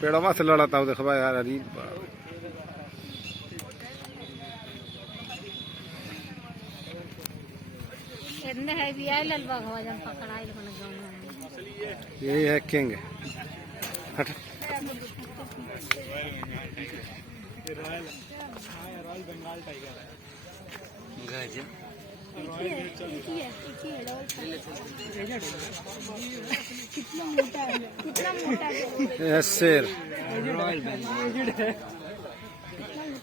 पेड़वा से लड़ता हूँ देखो यार। अरे यही है किंग। हट रॉयल बंगाल टाइगर है। कितना मोटा है, कितना मोटा है। शेर रॉयल बंगाल है।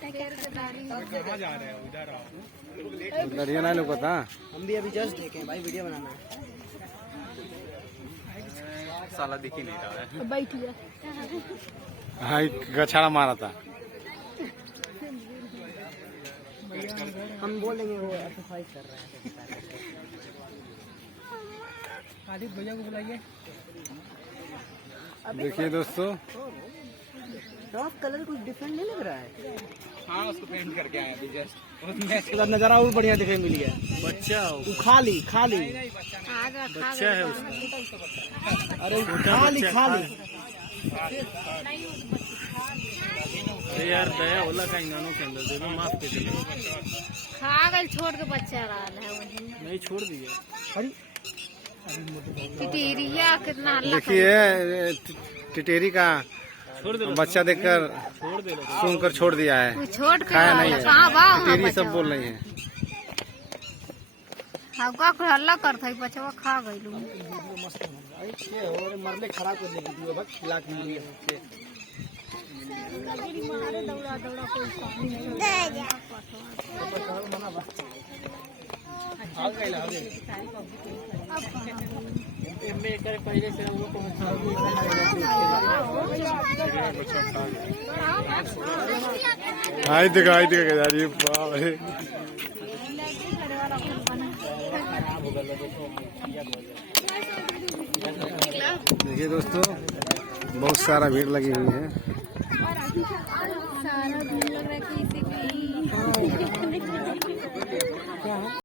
कहाँ जा रहे हो? उधर आओ। दरिया ना लोग पता। हम भी अभी जस्ट देखे भाई, वीडियो बनाना है। साला दिख ही नहीं रहा है। बैठ गया। हाँ गछाड़ा मारा था। हम बोलेंगे वो एक्सरसाइज कर रहा है। आदित्य भैया को बुलाइए। देखिए दोस्तों, टॉप कलर कुछ डिफरेंट नहीं लग रहा है। हाँ उसको पेंट करके आए अभी जस्ट। नजारा और बढ़िया दिखने मिल गया। बच्चा खाली खाली बच्चा है उसका। अरे खाली खाली। अरे यार दया होला का इंगानों के अंदर दे दो, माफ कर दो। खागल छोड़ के बच्चा रहा है नहीं छोड़ दिया। अरे टिटेरिया कितना हल्ला देखिए टिटेरी का छोड़ दे बच्चा देखकर छोड़ दे सूंघ कर छोड़ दिया है। वो छोड़ के खाया नहीं है। कहाँ बा टिटेरी सब बोल रही है। हमका कुछ हल्ला करता है बच्चा खा गई। मरले खराब कर देगी बस खिला के लिए। पहले से हाय देखा यार, ये बाप रे। देखिए दोस्तों, बहुत सारा भीड़ लगी हुई है। सारा